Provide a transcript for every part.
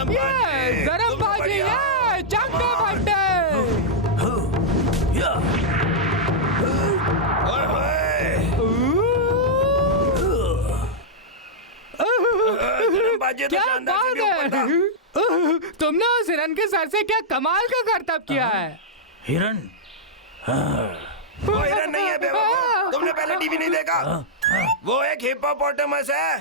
गरम भाजी चंगे भट्टे। क्या बात है, तुमने उस हिरन के सर से क्या कमाल का करतब किया है। हिरन? वो हिरन नहीं है बेवकूफ, तुमने पहले टीवी नहीं देखा? वो एक हिप्पोपोटामस है।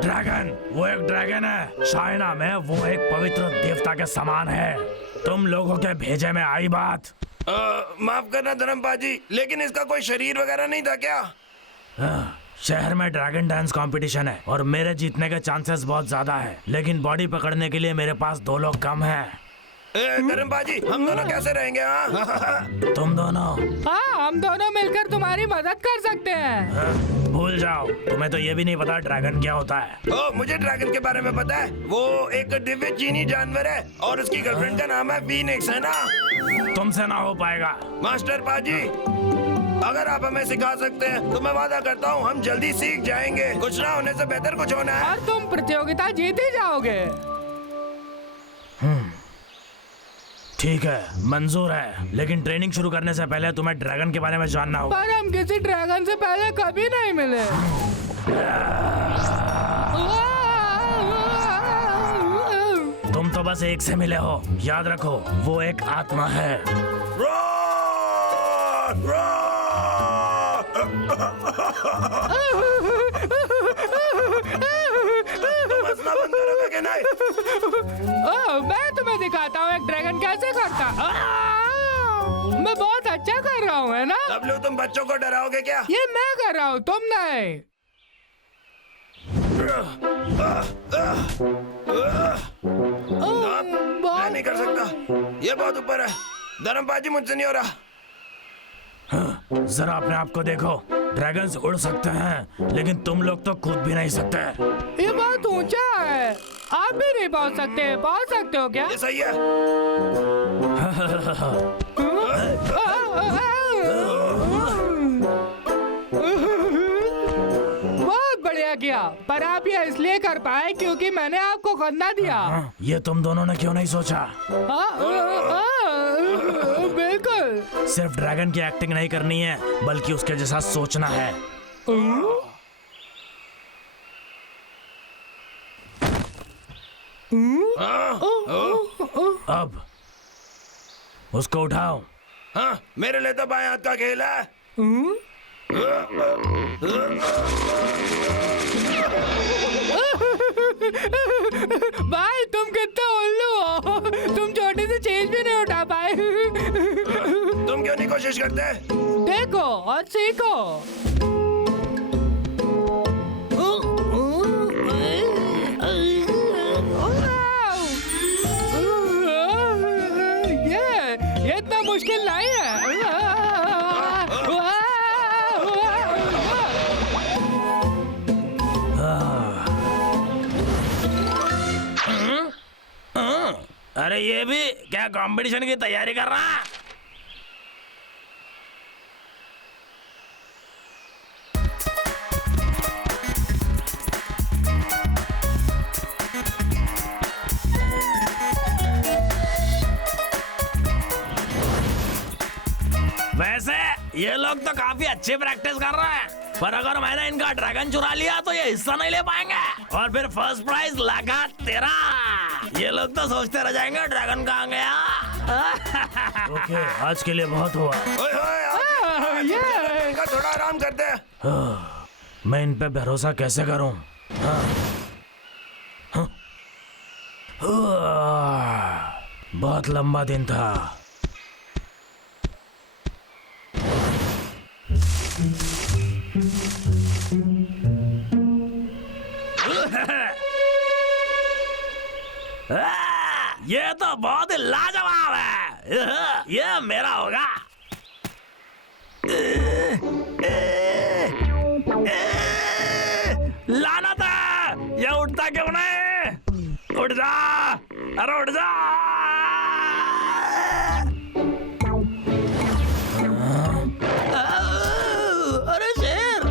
ड्रैगन, वो एक ड्रैगन है। चाइना में वो एक पवित्र देवता के समान है। तुम लोगों के भेजे में आई बात। माफ करना धर्मपाजी, लेकिन इसका कोई शरीर वगैरह नहीं था क्या? शहर में ड्रैगन डांस कंपटीशन है और मेरे जीतने के चांसेस बहुत ज्यादा है, लेकिन बॉडी पकड़ने के लिए मेरे पास 2 लोग कम हैं। धर्मपाजी, हम दोनों कैसे रहेंगे? तुम दोनों? हाँ, हम दोनों मिलकर तुम्हारी मदद कर सकते हैं। भूल जाओ, तुम्हें तो ये भी नहीं पता ड्रैगन क्या होता है। मुझे ड्रैगन के बारे में पता है। वो एक दिव्य चीनी जानवर है और उसकी गर्लफ्रेंड का नाम है फीनिक्स, है ना? तुमसे ना हो पाएगा। मास्टर पाजी, अगर आप हमें सिखा सकते हैं तो मैं वादा करता हूँ हम जल्दी सीख जाएंगे। कुछ ना होने से बेहतर कुछ होना है। और तुम प्रतियोगिता जीत ही जाओगे। ठीक है, मंजूर है, लेकिन ट्रेनिंग शुरू करने से पहले तुम्हें ड्रैगन के बारे में जानना होगा। पर हम किसी ड्रैगन से पहले कभी नहीं मिले। तुम तो बस एक से मिले हो, याद रखो, वो एक आत्मा है। बंद करोगे कि नहीं? मैं तुम्हें दिखाता हूँ एक ड्रैगन कैसे करता। मैं बहुत अच्छा कर रहा हूँ, है ना? सब लोग तुम बच्चों को डराओगे क्या? ये मैं कर रहा हूँ, तुम नहीं। मैं नहीं कर सकता, ये बहुत ऊपर है। धर्मपाजी, मुझसे नहीं हो रहा। जरा अपने आप को देखो, ड्रैगन्स उड़ सकते हैं, लेकिन तुम लोग तो कूद भी नहीं सकते। ये बहुत ऊंचा है, आप भी नहीं पहुंच सकते। पहुंच सकते हो क्या? ये सही है। बहुत बढ़िया किया, पर आप ये इसलिए कर पाए क्योंकि मैंने आपको कंधा दिया। ये तुम दोनों ने क्यों नहीं सोचा? बिल्कुल। सिर्फ ड्रैगन की एक्टिंग नहीं करनी है, बल्कि उसके जैसा सोचना है। अब उसको उठाओ। हाँ, मेरे लिए तो बाएं हाथ का खेल है। भाई, तुम कितने उल्लू हो। तुम छोटी सी चीज भी नहीं उठा पाए। तुम क्यों नहीं कोशिश करते? देखो और सीखो। ये इतना मुश्किल नहीं है। अरे ये भी क्या कंपटीशन की तैयारी कर रहा है? वैसे ये लोग तो काफी अच्छी प्रैक्टिस कर रहे हैं, पर अगर मैंने इनका ड्रैगन चुरा लिया तो ये हिस्सा नहीं ले पाएंगे और फिर फर्स्ट प्राइज लगा तेरा। ये लोग तो सोचते रह जाएंगे ड्रैगन कहाँ गया। ओके, आज के लिए बहुत हुआ। थोड़ा आराम करते हैं। मैं इन पे भरोसा कैसे करूं? बहुत लंबा दिन था। ये तो बहुत ही लाजवाब है। ये मेरा होगा। लानत है, ये उठता क्यों नहीं? उठ जा, अरे उठ जा। अरे शेर,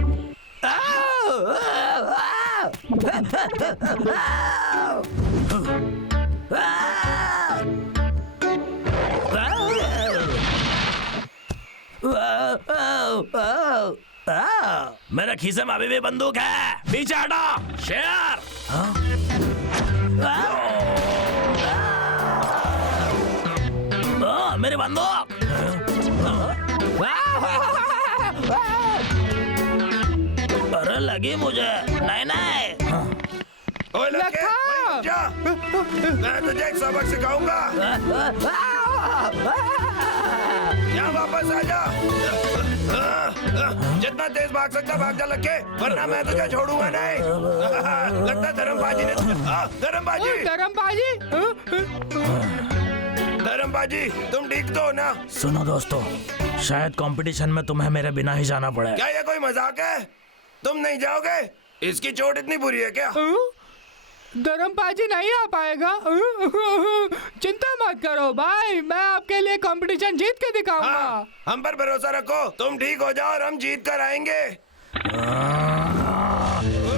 मेरे खीसे में अभी भी बंदूक है, पीछे हटो शेर। मेरी बंदूक। अरे लगी मुझे। नहीं नहीं। ओए लड़के, वहीं रुक जा। मैं तुझे एक सबक सिखाऊंगा। यहाँ वापस आ जा। जितना तेज भाग सकता भाग जा लड़के, वरना मैं तुझे छोड़ूंगा नहीं। लगता है धर्मबाजी ने धर्मबाजी धर्मबाजी तुम ठीक तो हो ना? सुनो दोस्तों, शायद कंपटीशन में तुम्हें मेरे बिना ही जाना पड़े। क्या ये कोई मजाक है? तुम नहीं जाओगे? इसकी चोट इतनी बुरी है क्या? धर्मपाजी नहीं आ पाएगा। चिंता मत करो भाई, मैं आपके लिए कंपटीशन जीत के दिखाऊंगा। हाँ, हम पर भरोसा रखो, तुम ठीक हो जाओ और हम जीत कर आएंगे।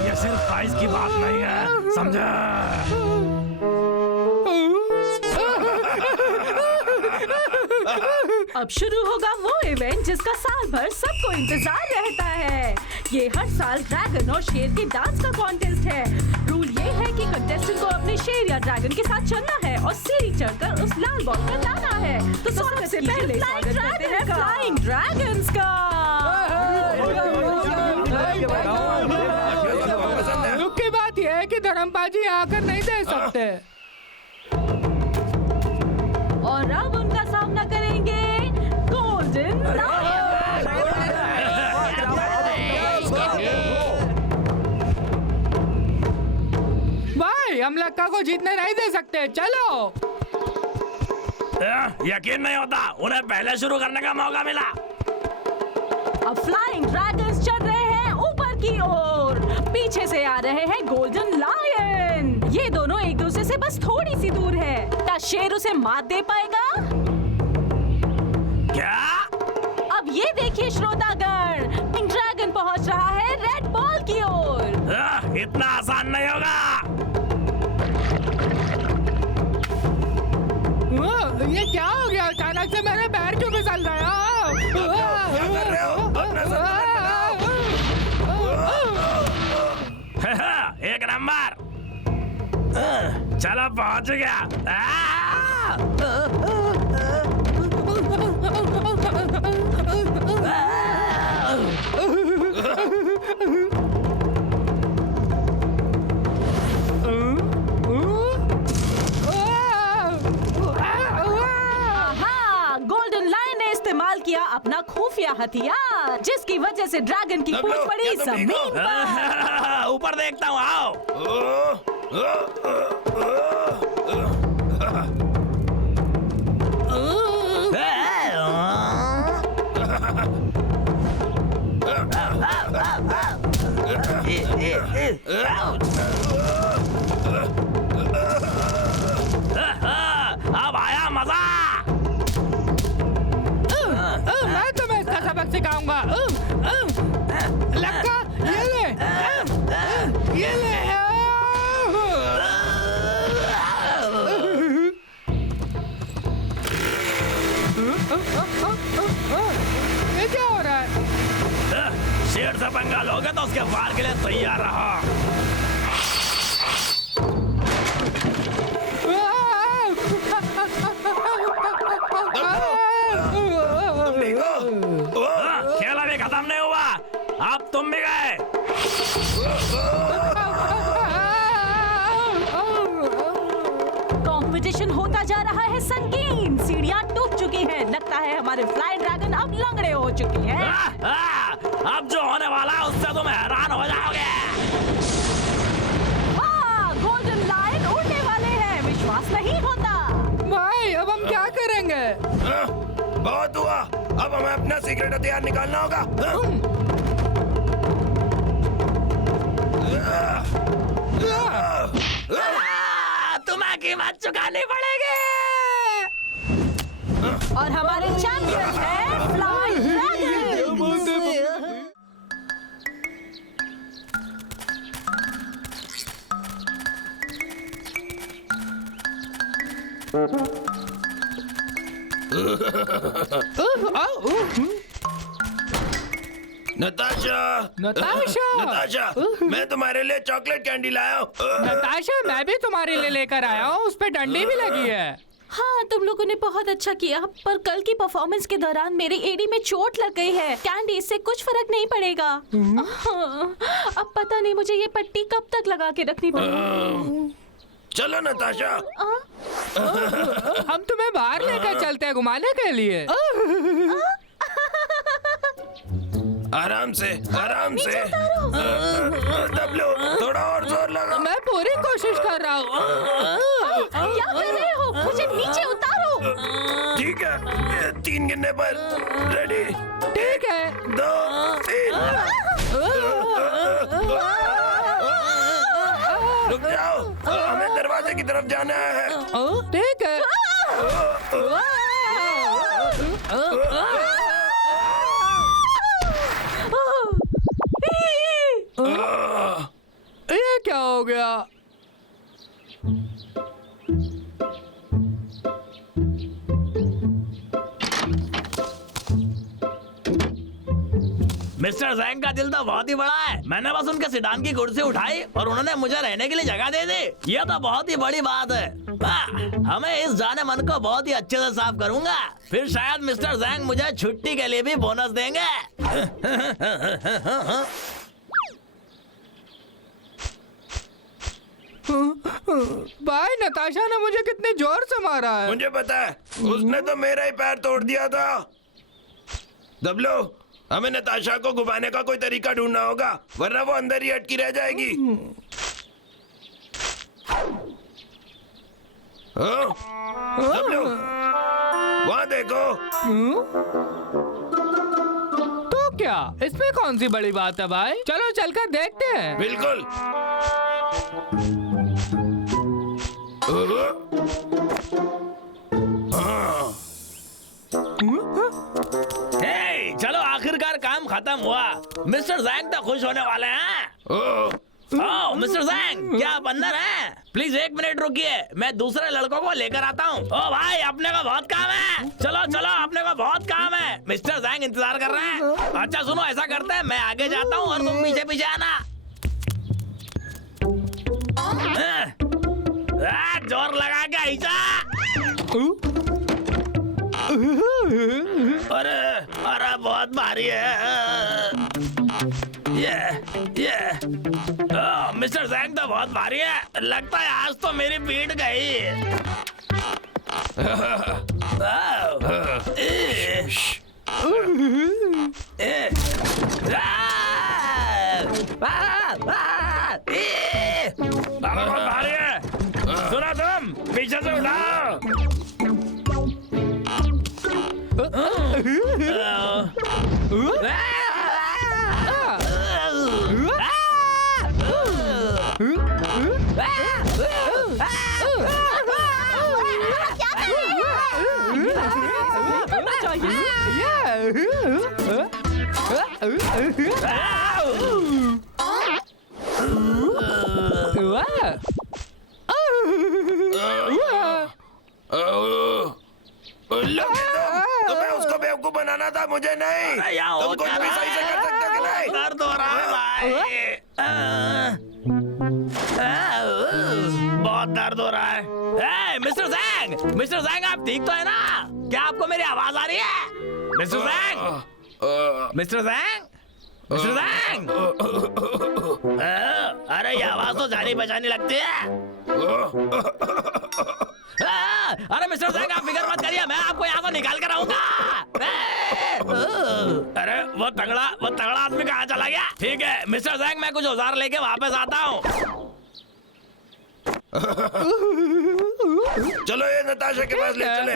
ये सिर्फ प्राइस की बात नहीं है, समझे? अब शुरू होगा वो इवेंट जिसका साल भर सबको इंतजार रहता है। ये हर साल ड्रैगन और शेर के डांस का कॉन्टेस्ट है। रूल ये है कि कंटेस्टेंट को अपने शेर या ड्रैगन के साथ चलना है और सीढ़ी चढ़कर उस लाल बॉल को लाना है। तो सबसे पहले स्वागत करते हैं फ्लाइंग ड्रैगन्स का। दुख की बात यह है कि धर्मपाजी आकर नहीं दे सकते। और अब उनका सामना करेंगे गोल्डन लायन। भाई हम लक्का को जीतने नहीं दे सकते, चलो। यकीन नहीं होता, उन्हें पहले शुरू करने का मौका मिला। अब फ्लाइंग ड्रैगन्स चल रहे हैं ऊपर की ओर, पीछे से आ रहे हैं गोल्डन लायन। ये दोनों एक दूसरे से बस थोड़ी सी दूर है। क्या शेर उसे मात दे पाएगा? क्या? अब ये देखिए श्रोतागण, ड्रैगन पहुंच रहा है रेड बॉल की ओर। इतना आसान नहीं होगा। ये क्या हो गया? अचानक से मेरे पैर क्यों फिसल रहे हो? क्या कर रहे हो? अपना संतुलन बनाओ। एक नंबर। चलो पहुंच गया। गोल्डन लायन ने इस्तेमाल किया अपना खुफिया हथियार, जिसकी वजह से ड्रैगन की पूंछ पड़ी जमीन पर। ऊपर देखता हूँ, आओ। अब आया मजा। मैं तुम्हें इसका सबक सिखाऊंगा। लक्का, ये ले, ये ले। ये क्या हो रहा है? शेर से पंगा लोगे तो उसके वार के लिए तैयार रहो। खेल अभी खत्म नहीं हुआ, अब तुम भी गए। कंपटीशन होता जा रहा है संगीन, सीढ़ियां टूट चुकी हैं। लगता है हमारे फ्लाइंग ड्रैगन अब लंगड़े हो चुकी हैं। अब जो होने वाला है उससे तुम हैरान हो जाओगे। गोल्डन लायन उड़ने वाले हैं, विश्वास नहीं होता। भाई अब हम क्या करेंगे? बहुत हुआ, अब हमें अपना सीक्रेट हथियार निकालना होगा। तुम्हें कीमत चुकानी पड़ेगी। और हमारे चैंपियन है फ्लाइंग ड्रैगन। नताशा, नताशा, नताशा, मैं तुम्हारे लिए चॉकलेट कैंडी लाया हूँ। नताशा, मैं भी तुम्हारे लिए लेकर आया हूँ, उस पे डंडी भी लगी है। हाँ, तुम लोगों ने बहुत अच्छा किया, पर कल की परफॉर्मेंस के दौरान मेरी एड़ी में चोट लग गई है। कैंडी, इससे कुछ फर्क नहीं पड़ेगा। हाँ, अब पता नहीं मुझे ये पट्टी कब तक लगा के रखनी पड़ेगी। चलो नताशा, हम तुम्हें बाहर लेकर चलते हैं घुमाने के लिए। आराम से, आराम से। डब्लू, थोड़ा और जोर लगा। मैं पूरी कोशिश कर रहा हूँ। क्या कर रहे हो? मुझे नीचे उतारो। ठीक है, 3 गिनने पर। रेडी? ठीक है। 2, 3। रुक जाओ, हमें दरवाजे की तरफ जाना है। ठीक है। ये क्या हो गया? मिस्टर जैंग का दिल तो बहुत ही बड़ा है। मैंने बस उनके सिडान की कुर्सी उठाई और उन्होंने मुझे रहने के लिए जगह दे दी। ये तो बहुत ही बड़ी बात है। हमें इस जाने मन को बहुत ही अच्छे से साफ करूंगा, फिर शायद मिस्टर जैंग मुझे छुट्टी के लिए भी बोनस देंगे। भाई, नताशा ने मुझे कितने जोर से मारा है। मुझे पता है, उसने तो मेरा ही पैर तोड़ दिया था। डब्लू, हमें नताशा को घुमाने का कोई तरीका ढूंढना होगा, वरना वो अंदर ही अटकी रह जाएगी। डब्लू, वहाँ देखो। तो क्या इसमें कौन सी बड़ी बात है भाई? चलो चलकर देखते हैं। बिल्कुल। हे, चलो आखिरकार काम खत्म हुआ। मिस्टर जैंग तो खुश होने वाले हैं। ओह, मिस्टर जैंग, क्या आप अंदर हैं? प्लीज 1 मिनट रुकिए, मैं दूसरे लड़कों को लेकर आता हूँ। ओ भाई, अपने को बहुत काम है। चलो चलो, अपने को बहुत काम है। मिस्टर जैंग इंतजार कर रहे हैं। अच्छा सुनो, ऐसा करते हैं, मैं आगे जाता हूँ और तुम पीछे पीछे आना। जोर लगा के ऐसा। अरे अरे, बहुत भारी है ये। मिस्टर जैंग तो बहुत भारी है। लगता है आज तो मेरी पीठ गई। बहुत भारी है। सुना तुम, पीछे से उठाओ। तुम्हें उसको बेवकूफ बनाना था, मुझे नहीं। तुम कुछ भी सही से कर सकते हो कि नहीं? दर्द हो रहा है भाई। बहुत दर्द हो रहा है। मिस्टर जैंग, आप ठीक तो है ना? क्या आपको मेरी आवाज आ रही है? मिस्टर जैंग। अरे ये आवाज तो जानी पहचानी लगती है। अरे मिस्टर जैंग, आप फिक्र मत करिए, मैं आपको यहाँ से निकाल कर आऊंगा। अरे वो तगड़ा आदमी कहाँ चला गया? ठीक है मिस्टर जैंग, मैं कुछ औजार लेके वापस आता हूँ। चलो ये नताशा के पास ले चले।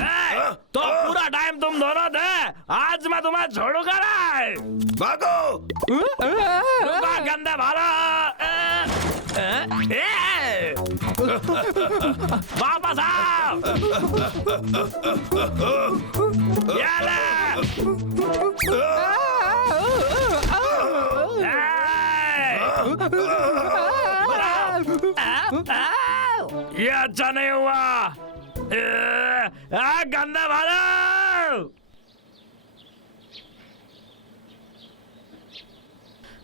तो पूरा टाइम तुम दोनों थे, आज मैं तुम्हें छोड़ूंगा नहीं। भागो। गंदे भालो। वापस आओ। ये ले। ये अच्छा नहीं हुआ। गंदा भालू,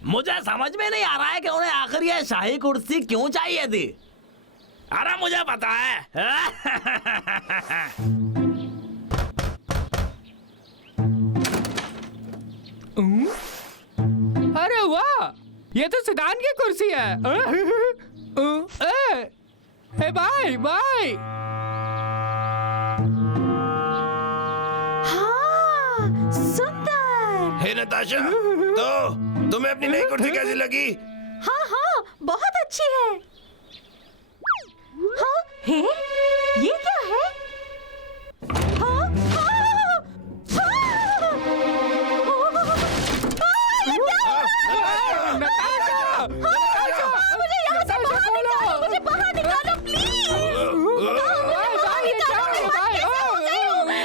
मुझे समझ में नहीं आ रहा है कि उन्हें आखिर ये शाही कुर्सी क्यों चाहिए थी। अरे मुझे पता है। अरे वाह, ये तो सिदान की कुर्सी है। हे भाई भाई, हाँ, सुंदर। हे नताशा, तो तुम्हें अपनी नई कुर्सी कैसी लगी? हाँ हाँ, बहुत अच्छी है। हाँ, हे, ये क्या है? हाँ, हाँ, हाँ, नताशा, मुझे यहाँ से बाहर निकालो, मुझे बाहर निकालो, प्लीज।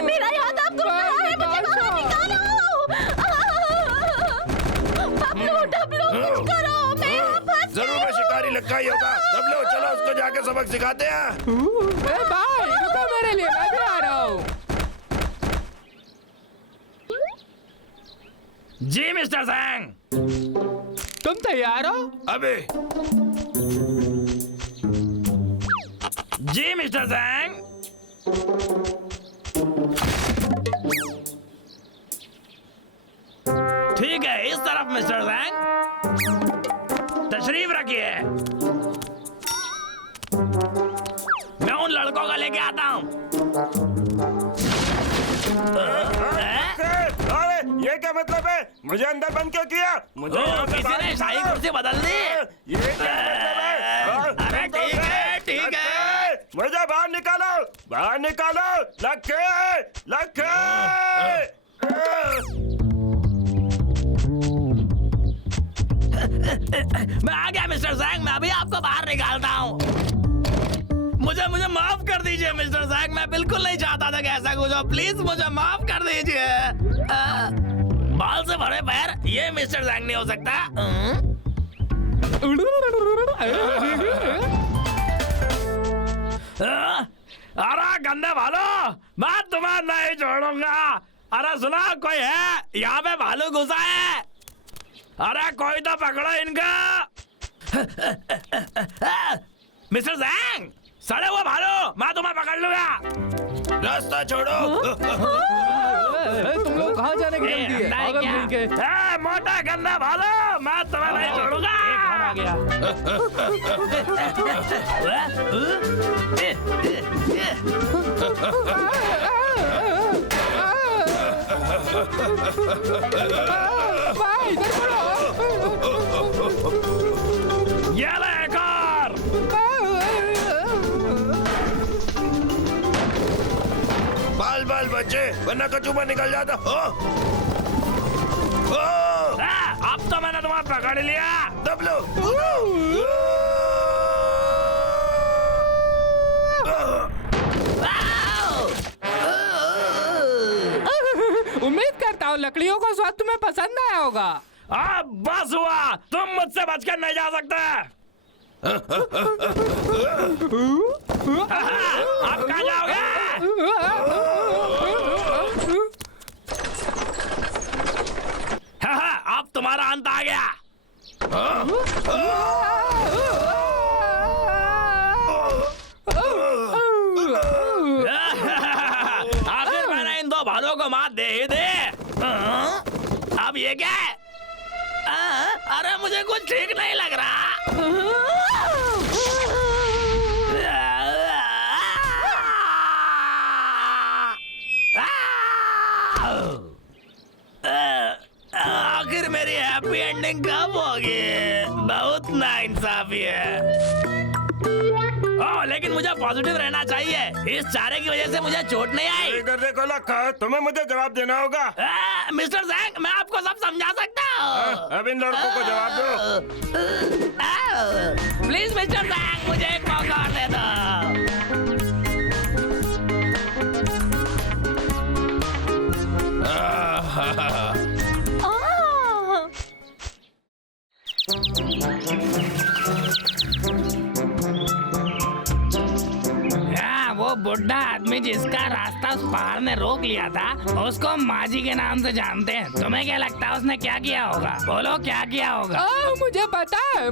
मेरा याद आप तुम कहाँ है? मुझे बाहर निकालो। डब्लू, डब्लू, कुछ करो, मैं यहाँ फंस जरूर गई मैं हूँ। शिकारी लक्का ही होगा। डब्लू, चलो उसको जाके सबक सिखाते हैं। हे भाई, रुको मेरे लिए, मैं भी आ रहा हूँ। जी मिस्टर सैंग। तुम तैयार हो? अबे जी मिस्टर सैंग। ठीक है, इस तरफ मिस्टर सैंग, तशरीफ रखिए। मैं उन लड़कों को लेके आता हूँ। अरे ये क्या मतलब है? मुझे अंदर बंद क्यों किया? मुझे यहाँ से किसी बाहर ने शाही निकालो। कुर्सी बदल दी। ये क्या मतलब है? अरे ठीक है, ठीक है। मुझे बाहर निकालो, बाहर निकालो। लक्के, लक्के। मैं आ गया मिस्टर सैंग, मैं अभी आपको बाहर निकालता हूँ। मुझे माफ कर दीजिए मिस्टर सैंग, मैं बिल्कुल नहीं चाहता था कि ऐसा कुछ हो। प्लीज मुझे माफ कर दीजिए। बाल से भरे पैर, ये मिस्टर सैंग नहीं हो सकता। अरे गंदे भालू, मैं तुम्हें नहीं छोड़ूंगा। अरे सुना, कोई है यहाँ पे? भालू घुसा है। अरे कोई तो पकड़ो इनका। मिस्टर जैंग, सड़े हुए भालू, मैं तुम्हें पकड़ लूंगा। रास्ता छोड़ो। तुम लोग कहाँ जाने की जल्दी है? पागल कहीं के। मोटा गंदा भालू, मैं तुम्हें नहीं छोड़ूंगा। आ गया। भाई इधर पड़ो। ये ले एक और। बाल बाल बच्चे, वरना कचूमा निकल जाता। अब तो मैंने तुम्हें पकड़ लिया। दबलो। उम्मीद करता हूँ लकड़ियों का स्वाद तुम्हें पसंद आया होगा। अब बस हुआ, तुम मुझसे बचकर नहीं जा सकते। आप कहाँ जाओगे? अब तुम्हारा अंत आ गया। आखिर मैंने इन दो भालुओं को मात दे ही दे। अब ये क्या है? अरे मुझे कुछ ठीक नहीं लग रहा। आखिर मेरी हैप्पी एंडिंग कब होगी? बहुत नाइंसाफी है। ओह, लेकिन मुझे पॉजिटिव रहना चाहिए। इस चारे की वजह से मुझे चोट नहीं आई। इधर देखो लक्का, तुम्हें मुझे जवाब देना होगा। मिस्टर जैंग, मैं आपको सब समझा सकता हूँ। अब इन लड़कों को जवाब दो। प्लीज मिस्टर जैंग, मुझे एक मौका और दे दो। वो बुढ़ा आदमी जिसका रास्ता उस पहाड़ ने रोक लिया था उसको माजी के नाम से जानते हैं। तुम्हें क्या लगता है उसने क्या किया होगा? बोलो क्या किया होगा? मुझे पता है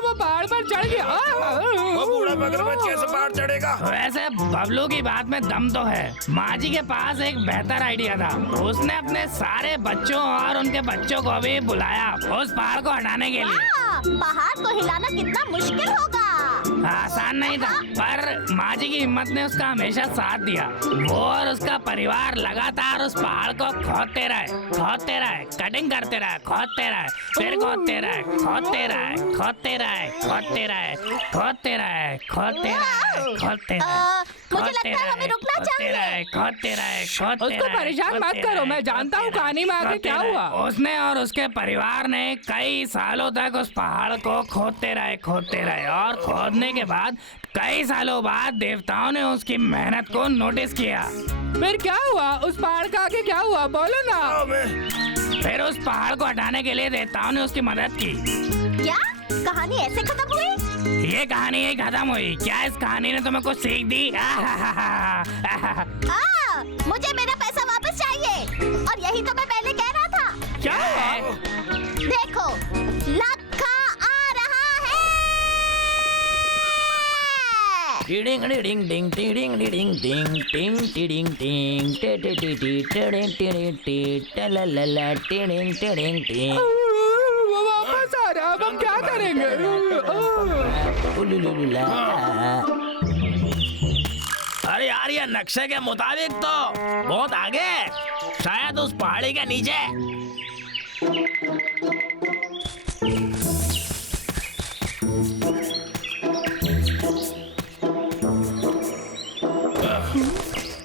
वो पहाड़ पर चढ़ गया। वो बूढ़ा मगरमच्छ कैसे पहाड़ चढ़ेगा? वैसे बबलू की बात में दम तो है। माजी के पास एक बेहतर आइडिया था। उसने अपने सारे बच्चों और उनके बच्चों को भी बुलाया उस पहाड़ को हटाने के लिए। पहाड़ को हिलाना कितना मुश्किल होगा। आसान नहीं था, पर माजी की हिम्मत ने उसका हमेशा साथ दिया। वो और उसका परिवार लगातार उस पहाड़ को खोदते रहे, कटिंग करते रहे, खोदते रहे, फिर खोदते रहे, खोदते रहे, खोदते रहे, खोदते रहे, खोदते रहे, खोदते रहे, खोदते रहे। मुझे लगता है हमें रुकना चाहिए। खोदते रहे, खोदते उसको रहे, परेशान मत खोदते करो, रहे, मैं जानता हूँ खोदते कहानी में आगे रहे, क्या खोदते हुआ। रहे। उसने और उसके परिवार ने कई सालों तक उस पहाड़ को खोदते रहे और खोदने के बाद कई सालों बाद देवताओं ने उसकी मेहनत को नोटिस किया। फिर क्या हुआ? उस पहाड़ का आगे क्या हुआ, बोलो ना। फिर उस पहाड़ को हटाने के लिए देवताओं ने उसकी मदद की। क्या कहानी ऐसे खत्म हुई? ये कहानी यही खत्म हुई। क्या इस कहानी ने तुम्हें कुछ सीख दी? मुझे मेरा पैसा वापस चाहिए। और यही तो मैं पहले कह रहा था। क्या है? देखो, लखा आ रहा है। टिडिंग डिडिंग डिंग टिडिंग डिडिंग डिंग टिंग टिडिंग टिंग टे टे टे टे टिडिंग टिडिंग टी टललला टिडिंग टिडिंग टिंग। वो वापस आ रहा, अब हम क्या करेंगे? उलुलुलुला। अरे यार, ये नक्शे के मुताबिक तो बहुत आगे, शायद उस पहाड़ी के नीचे।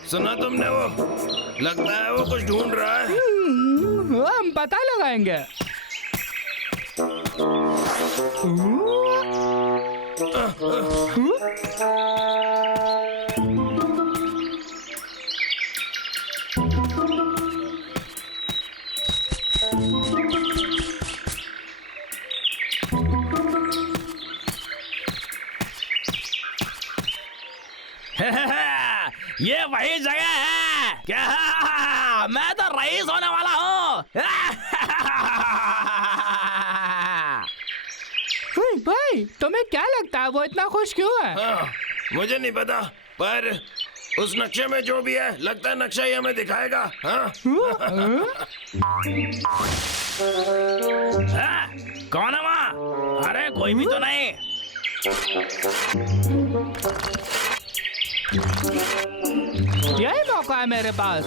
सुना तुमने? वो लगता है वो कुछ ढूंढ रहा है। हम पता लगाएंगे। ये वही जगह है क्या? मैं तो रईस होने वाला हूँ। भाई, तुम्हें क्या लगता है वो इतना खुश क्यों है? मुझे नहीं पता, पर उस नक्शे में जो भी है, लगता है नक्शा ही हमें दिखाएगा। कौन है वहाँ? अरे कोई भी तो नहीं। यही मौका है मेरे पास।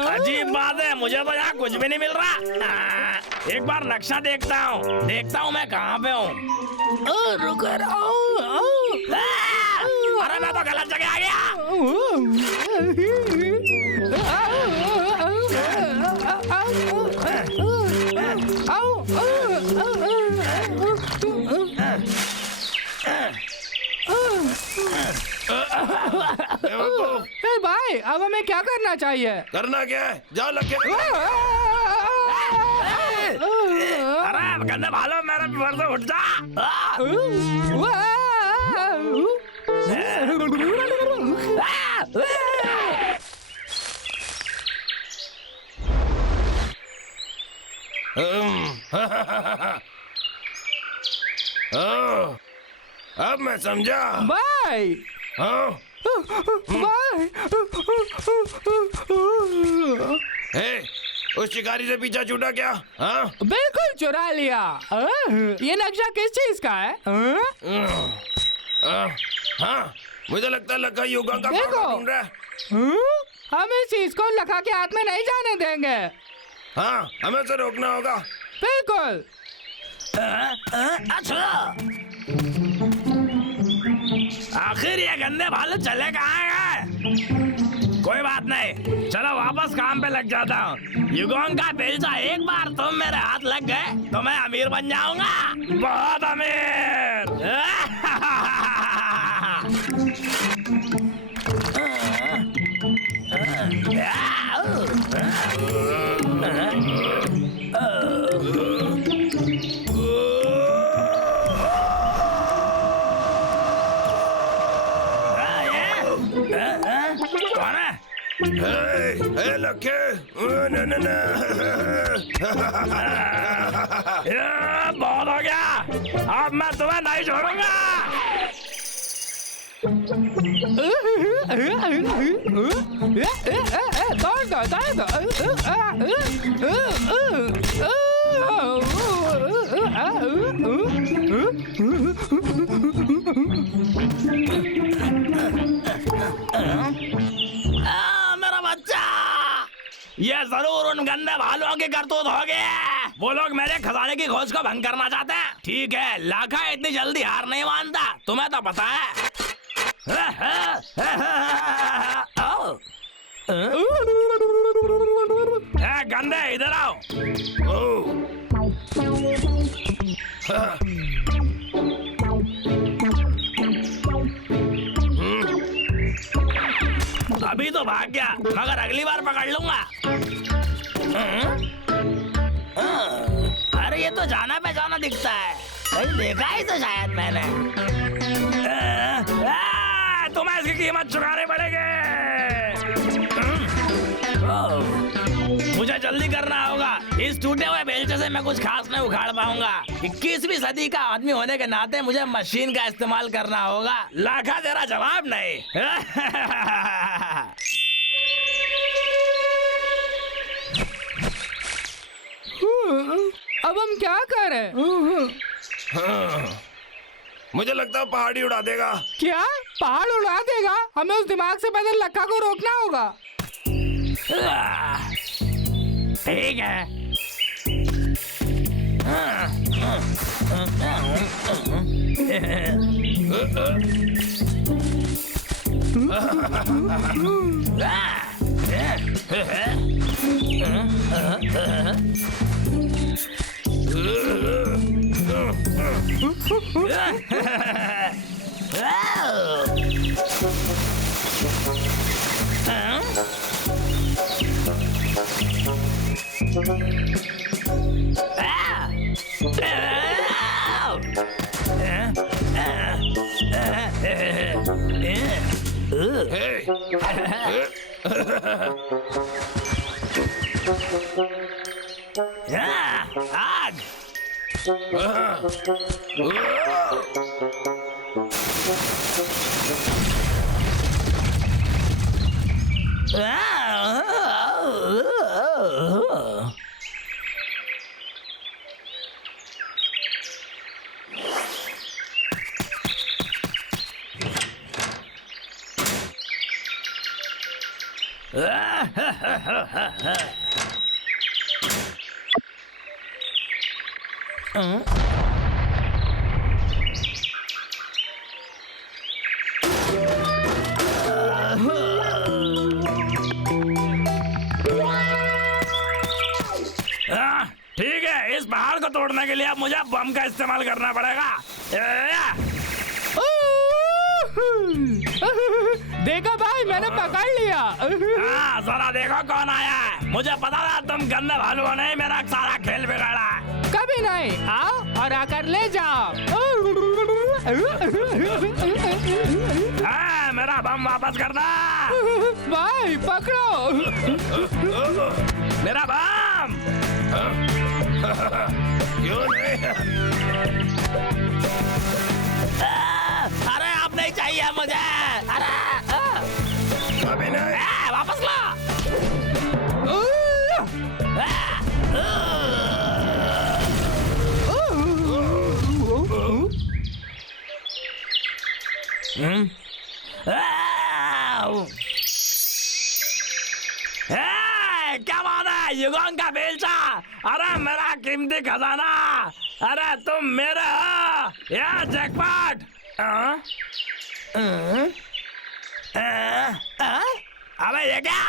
अजीब बात है, मुझे तो यहाँ कुछ भी नहीं मिल रहा। एक बार नक्शा देखता हूँ मैं कहाँ पे हूँ। रुक रहा। अरे मैं तो गलत जगह आ गया। भाई, अब हमें क्या करना चाहिए? करना क्या है? जाओ लगे। अरे गंदे भालो, मेरे पैर से उठ जा। अब मैं समझा। भाई, हाँ? भाई, उस शिकारी से पीछा छूटा क्या? हाँ? बिल्कुल चुरा लिया। ये नक्शा किस चीज का है? हाँ, मुझे लगता है लखा युगा का देखो। पापा ढूंढ रहा है। हम इस चीज को लखा के हाथ में नहीं जाने देंगे। हाँ, हमें उसे रोकना होगा। बिल्कुल। अच्छा, आखिर ये गंदे भालू चले कहाँ गए? कोई बात नहीं, चलो वापस काम पे लग जाता हूँ। युगोंग का बेलचा, एक बार तुम मेरे हाथ लग गए तो मैं अमीर बन जाऊंगा, बहुत अमीर। हे लक्के, न न न। ये बहुत हो गया, अब मैं तुम्हें नहीं छोड़ूंगा। मेरा बच्चा, ये जरूर उन गंदे भालुओं की करतूत होगी। वो लोग मेरे खजाने की खोज को भंग करना चाहते हैं। ठीक है, लाखा इतनी जल्दी हार नहीं मानता, तुम्हें तो पता है। गंदे इधर आओ। अभी तो भाग गया, मगर अगली बार पकड़ लूंगा। अरे ये तो जाना पहचाना दिखता है, कहीं देखा ही तो शायद मैंने। तुम्हें इसकी कीमत चुकानी पड़ेगी। मुझे जल्दी करना होगा, इस टूटे हुए बेलचे से मैं कुछ खास नहीं उखाड़ पाऊंगा। 21वीं सदी का आदमी होने के नाते मुझे मशीन का इस्तेमाल करना होगा। लाखा तेरा जवाब नहीं। अब हम क्या करें? मुझे लगता है पहाड़ी उड़ा देगा। क्या पहाड़ उड़ा देगा? हमें उस दिमाग से पैदल लक्का को रोकना होगा। ठीक है। आग। ठीक है, इस पहाड़ को तोड़ने के लिए अब मुझे बम का इस्तेमाल करना पड़ेगा। देखो भाई, मैंने पकड़ लिया। हाँ, जरा देखो कौन आया है। मुझे पता था तुम गंदे भालुओं ने मेरा सारा खेल बिगाड़ा। कभी नहीं, आओ और आकर ले जाओ। हाँ, मेरा बम वापस कर दो। भाई पकड़ो मेरा बम। क्यों नहीं? अरे अब नहीं चाहिए मुझे। अरे अभी नहीं। वापस ला। क्या बात है, युगों का बेलचा। अरे मेरा कीमती खजाना। अरे तुम मेरे हो या जैकपॉट। अबे ये क्या?